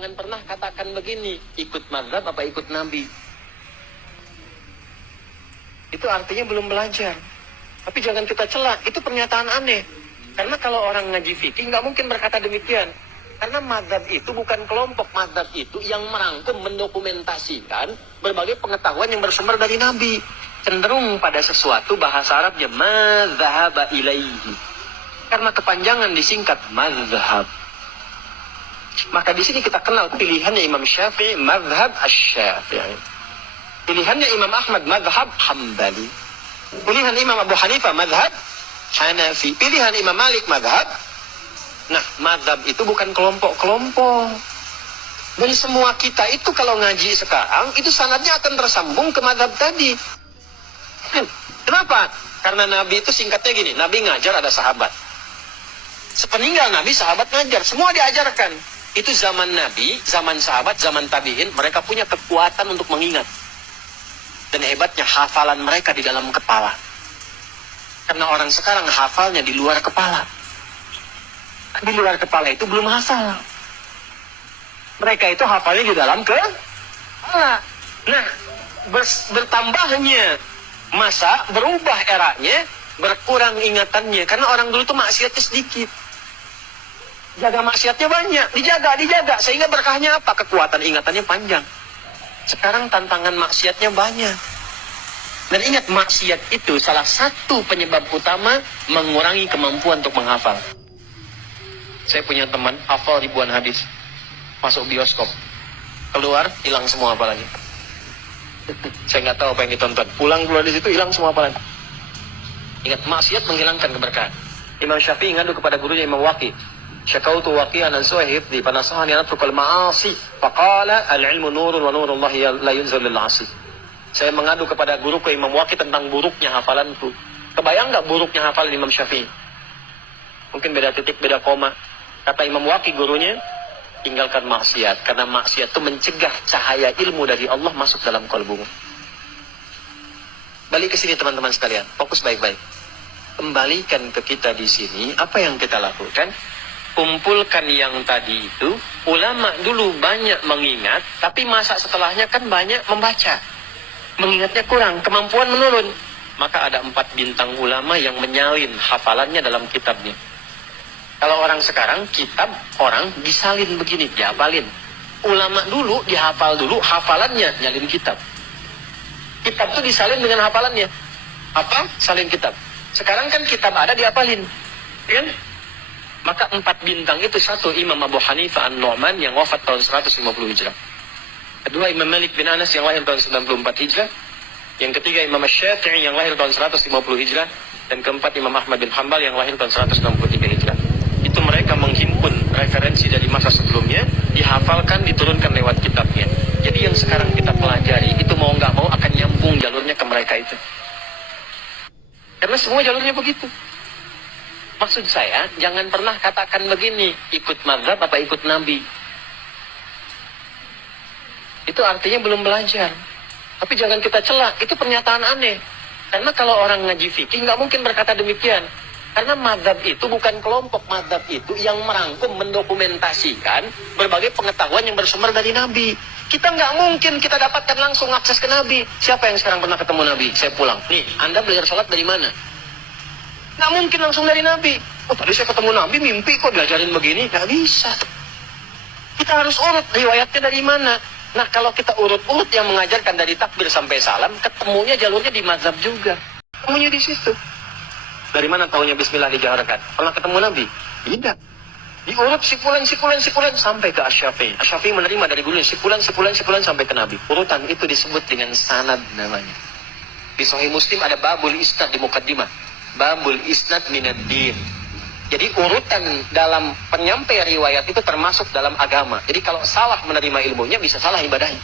Jangan pernah katakan begini, ikut mazhab apa ikut Nabi. Itu artinya belum belajar. Tapi jangan kita celak, itu pernyataan aneh. Karena kalau orang ngaji fikih nggak mungkin berkata demikian. Karena mazhab itu bukan kelompok, mazhab itu yang merangkum, mendokumentasikan berbagai pengetahuan yang bersumber dari Nabi. Cenderung pada sesuatu, bahasa Arabnya mazhaba ilaihi. Karena kepanjangan disingkat mazhab. Maka di sini kita kenal pilihannya Imam Syafi'i, mazhab asy-Syafi'i. Pilihannya Imam Ahmad, mazhab Hambali. Pilihan Imam Abu Hanifah, mazhab Hanafi. Pilihan Imam Malik, mazhab. Nah, mazhab itu bukan kelompok-kelompok. Dan semua kita itu kalau ngaji sekarang, itu sanadnya akan tersambung ke mazhab tadi. Kenapa? Karena Nabi itu singkatnya gini, Nabi ngajar ada sahabat. Sepeninggal Nabi, sahabat ngajar. Semua diajarkan. Itu zaman Nabi, zaman sahabat, zaman tabi'in, mereka punya kekuatan untuk mengingat. Dan hebatnya hafalan mereka di dalam kepala. Karena orang sekarang hafalnya di luar kepala. Di luar kepala itu belum hafal. Mereka itu hafalnya di dalam kepala. Nah, bertambahnya masa, berubah eranya, berkurang ingatannya. Karena orang dulu itu maksiatnya sedikit. Jaga maksiatnya banyak, dijaga. Sehingga berkahnya apa? Kekuatan ingatannya panjang. Sekarang tantangan maksiatnya banyak. Dan ingat, maksiat itu salah satu penyebab utama mengurangi kemampuan untuk menghafal. Saya punya teman, hafal ribuan hadis. Masuk bioskop. Keluar, hilang semua apalagi. Saya nggak tahu apa yang ditonton. Pulang keluar di situ, hilang semua apalagi. Ingat, maksiat menghilangkan keberkahan. Imam Syafi'i ngadu kepada gurunya Imam Waqi. Syakautu waqi'an an su'i hifdhi fanasahani an atrukal ma'asi faqala al-ilmu nurun wa nurullahi la yunzal lil 'asi. Saya mengadu kepada guruku Imam Waqi tentang buruknya hafalanku. Kebayang nggak buruknya hafalan Imam Syafi'i? Mungkin beda titik, beda koma. Kata Imam Waqi gurunya, tinggalkan maksiat. Karena maksiat itu mencegah cahaya ilmu dari Allah masuk dalam kalbumu. Balik ke sini teman-teman sekalian. Fokus baik-baik. Kembalikan ke kita di sini. Apa yang kita lakukan? Kumpulkan yang tadi itu. Ulama dulu banyak mengingat. Tapi masa setelahnya kan banyak membaca. Mengingatnya kurang. Kemampuan menurun. Maka ada 4 bintang ulama yang menyalin hafalannya dalam kitabnya. Kalau orang sekarang, kitab orang disalin begini, dihafalin. Ulama dulu, dihafal dulu, hafalannya nyalin kitab. Kitab itu disalin dengan hafalannya. Apa? Salin kitab. Sekarang kan kitab ada, dihafalin. Kan? Maka 4 bintang itu, satu Imam Abu Hanifah An-Nu'man yang wafat tahun 150 Hijrah. Kedua Imam Malik bin Anas yang lahir tahun 94 Hijrah. Yang ketiga Imam Syafi'i yang lahir tahun 150 Hijrah. Dan keempat Imam Ahmad bin Hanbal yang lahir tahun 163 Hijrah. Itu mereka menghimpun referensi dari masa sebelumnya, dihafalkan, diturunkan lewat kitabnya. Jadi yang sekarang kita pelajari, itu mau nggak mau akan nyambung jalurnya ke mereka itu. Karena semua jalurnya begitu. Maksud saya, jangan pernah katakan begini, ikut mazhab apa ikut Nabi. Itu artinya belum belajar. Tapi jangan kita celak, itu pernyataan aneh. Karena kalau orang ngaji fikih nggak mungkin berkata demikian. Karena mazhab itu bukan kelompok, mazhab itu yang merangkum, mendokumentasikan berbagai pengetahuan yang bersumber dari Nabi. Kita nggak mungkin kita dapatkan langsung akses ke Nabi. Siapa yang sekarang pernah ketemu Nabi? Saya pulang. Nih, Anda belajar sholat dari mana? Nggak mungkin langsung dari Nabi. Oh, tadi saya ketemu Nabi, mimpi kok diajarin begini. Nggak bisa. Kita harus urut riwayatnya dari mana. Nah, kalau kita urut-urut yang mengajarkan dari takbir sampai salam, ketemunya jalurnya di mazhab juga. Ketemunya di situ. Dari mana taunya bismillah dijaharkan? Pernah ketemu Nabi? Tidak. Diurut sipulan sampai ke Asy-Syafi'i. Asy-Syafi'i menerima dari gurunya sipulan sampai ke Nabi. Urutan itu disebut dengan sanad namanya. Di Sahih Muslim ada babul isnad di mukaddimah. Babul isnad minad din. Jadi urutan dalam penyampai riwayat itu termasuk dalam agama. Jadi kalau salah menerima ilmunya bisa salah ibadahnya.